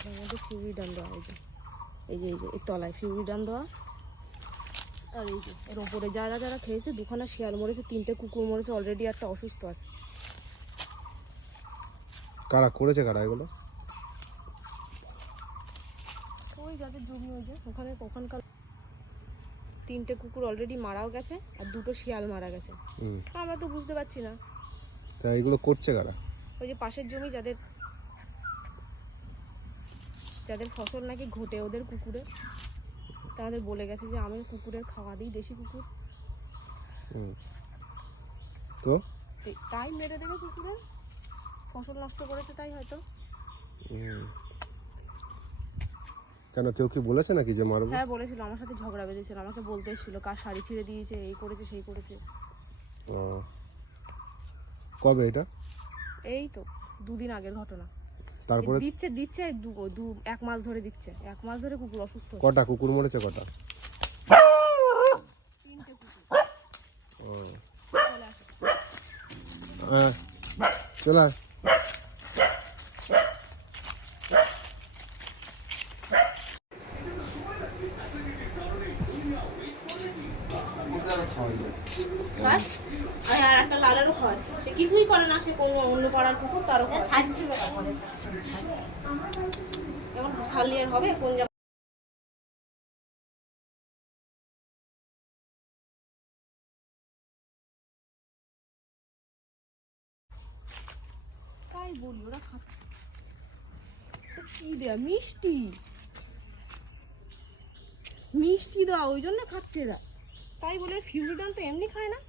মশলার মধ্যে ফিউরিডান দেওয়া, এই যে এর তলায় ফিউরিডান দেওয়া। আর এই যে এর ওপরে যারা যারা খেয়েছে, দুখানা শিয়াল মরেছে, 3টে কুকুর মরেছে, অলরেডি একটা অসুস্থ আছে। কারা করেছে, কারা এগুলো? ওই যাদের জমি হয়েছে ওখানকার 3টে কুকুর অলরেডি মারাও গেছে, আর 2টো শিয়াল মারা গেছে। আমরা তো বুঝতে পারছি না তা এগুলো করছে কারা। ওই যে পাশের জমি যাদের ফসল নাকি ঘটে ওদের কুকুরে, তাদের বলে গেছে যে আমি কুকুরের খাওয়া দিই, দেশি কুকুর, তো তাই মেরে দেবে কুকুরের, ফসল নষ্ট করেছে তাই হয়তো। কেন, কেউ কি বলেছে নাকি যে মারবো? হ্যাঁ বলেছিল, আমার সাথে ঝগড়া বেঁধেছিল, আমাকে বলতে এসেছিল কার শাড়ি ছিঁড়ে দিয়েছে, এই করেছে সেই করেছে। কবে এটা? এই তো 2 দিন আগের ঘটনা। তারপরে দিচ্ছে 1 মাস ধরে দিচ্ছে, 1 মাস ধরে কুকুর অসুস্থ। কটা কুকুর মরেছে, কটা? 3টে কুকুর। চলে আয়। আর একটা লালেরও খাওয়াচ্ছে, সে কিছুই করে না, সে কোনো অন্য পাড়ার কুকুর, তারও এখন সালিয়ার হবে কোন জায়গায়। তাই বলি ওরা খাচ্ছে কি দেয়া, মিষ্টি দেওয়া, ওই জন্য খাচ্ছে এরা। তাই বলে ফিউরিডান তো এমনি খায় না।